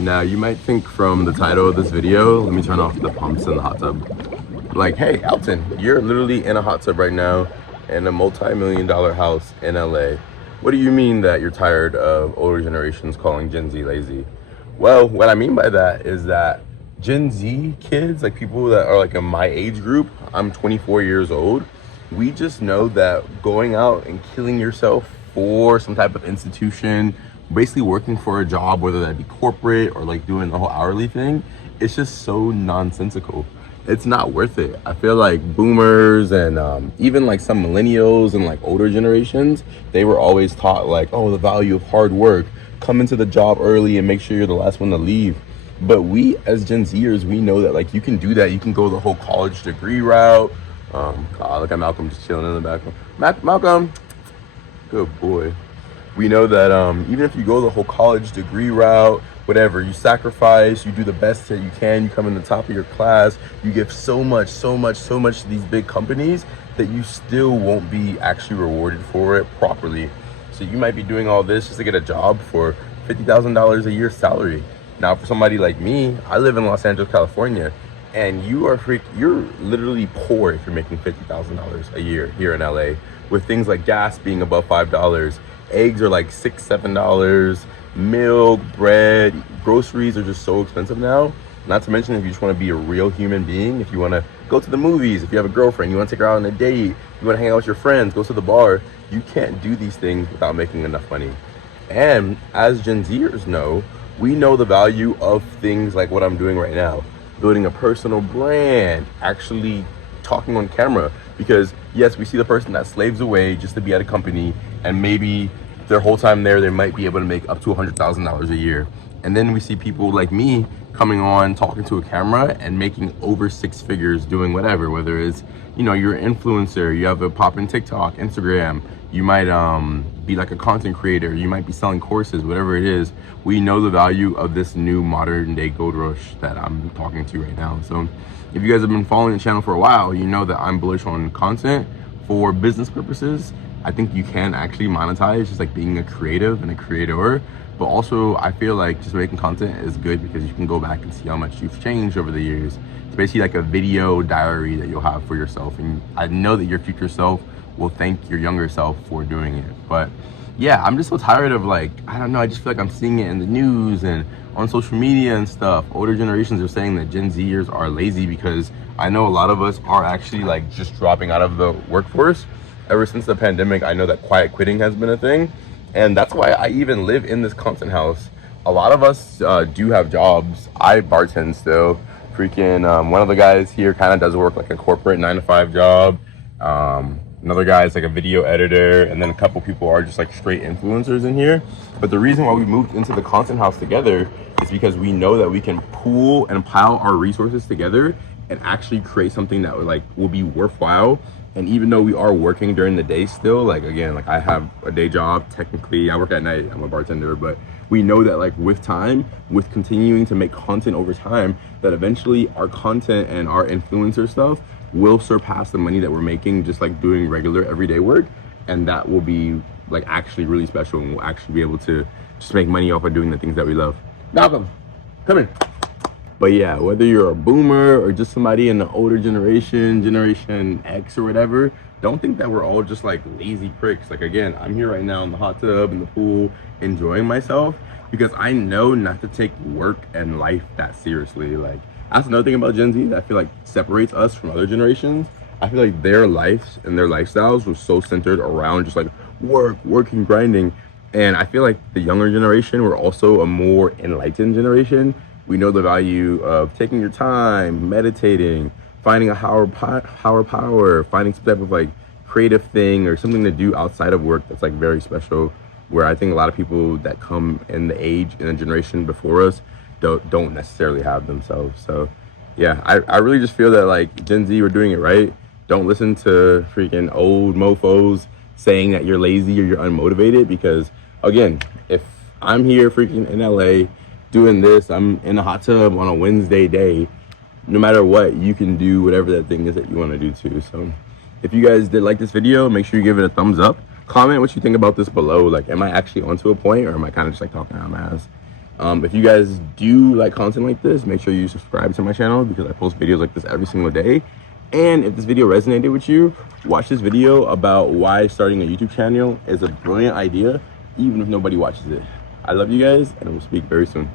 Now you might think from the title of this video, let me turn off the pumps in the hot tub. Like, hey, Alton, you're literally in a hot tub right now in a multi-million-dollar house in LA. What do you mean that you're tired of older generations calling Gen Z lazy? Well, what I mean by that is that Gen Z kids, like people that are like in my age group, I'm 24 years old, we just know that going out and killing yourself for some type of institution, basically working for a job, whether that be corporate or like doing the whole hourly thing, it's just so nonsensical. It's not worth it. I feel like boomers and even like some millennials and like older generations, they were always taught like, oh, the value of hard work, come into the job early and make sure you're the last one to leave. But we as Gen Zers, we know that like you can do that. You can go the whole college degree route. Look at Malcolm just chilling in the background. Malcolm, good boy. We know that even if you go the whole college degree route, whatever, you sacrifice, you do the best that you can, you come in the top of your class, you give so much to these big companies that you still won't be actually rewarded for it properly. So you might be doing all this just to get a job for $50,000 a year salary. Now for somebody like me, I live in Los Angeles, California, and you're literally poor if you're making $50,000 a year here in LA, with things like gas being above $5. Eggs are like $6, $7. Milk, bread, groceries are just so expensive now. Not to mention if you just want to be a real human being, if you want to go to the movies, if you have a girlfriend, you want to take her out on a date, you want to hang out with your friends, go to the bar, you can't do these things without making enough money. And as Gen Zers know, we know the value of things like what I'm doing right now, building a personal brand, actually talking on camera. Because yes, we see the person that slaves away just to be at a company, and maybe their whole time there, they might be able to make up to $100,000 a year. And then we see people like me coming on, talking to a camera and making over 6 figures doing whatever, whether it's, you know, you're an influencer, you have a pop in TikTok, Instagram, you might be like a content creator, you might be selling courses, whatever it is. We know the value of this new modern day gold rush that I'm talking to right now. So if you guys have been following the channel for a while, you know that I'm bullish on content for business purposes. I think you can actually monetize just like being a creative and a creator, but also I feel like just making content is good because you can go back and see how much you've changed over the years. It's basically like a video diary that you'll have for yourself, and I know that your future self will thank your younger self for doing it. But yeah, I'm just so tired of like, I don't know, I just feel like I'm seeing it in the news and on social media and stuff. Older generations are saying that Gen Zers are lazy, because I know a lot of us are actually like just dropping out of the workforce. Ever since the pandemic, I know that quiet quitting has been a thing, and that's why I even live in this content house. A lot of us do have jobs. I bartend still. Freaking one of the guys here kind of does work like a corporate 9-to-5 job. Another guy is like a video editor, and then a couple people are just like straight influencers in here. But the reason why we moved into the content house together is because we know that we can pool and pile our resources together and actually create something that will be worthwhile. And even though we are working during the day still, like again, like I have a day job, technically I work at night, I'm a bartender, but we know that like with time, with continuing to make content over time, that eventually our content and our influencer stuff will surpass the money that we're making just like doing regular everyday work. And that will be like actually really special, and we'll actually be able to just make money off of doing the things that we love. Malcolm, come in. But yeah, whether you're a boomer or just somebody in the older generation, Generation X or whatever, don't think that we're all just like lazy pricks. Like again, I'm here right now in the hot tub, in the pool, enjoying myself, because I know not to take work and life that seriously. Like that's another thing about Gen Z that I feel like separates us from other generations. I feel like their lives and their lifestyles were so centered around just like working, grinding. And I feel like the younger generation were also a more enlightened generation. We know the value of taking your time, meditating, finding a higher power, finding some type of like creative thing or something to do outside of work that's like very special, where I think a lot of people that come in the age and the generation before us don't necessarily have themselves. So yeah, I really just feel that like Gen Z, we're doing it right. Don't listen to freaking old mofos saying that you're lazy or you're unmotivated, because again, if I'm here freaking in LA doing this, I'm in a hot tub on a Wednesday day, no matter what, you can do whatever that thing is that you want to do too. So if you guys did like this video, make sure you give it a thumbs up. Comment what you think about this below. Like, am I actually onto a point, or am I kind of just like talking out my ass? If you guys do like content like this, make sure you subscribe to my channel because I post videos like this every single day. And if this video resonated with you, watch this video about why starting a YouTube channel is a brilliant idea, even if nobody watches it. I love you guys, and we'll speak very soon.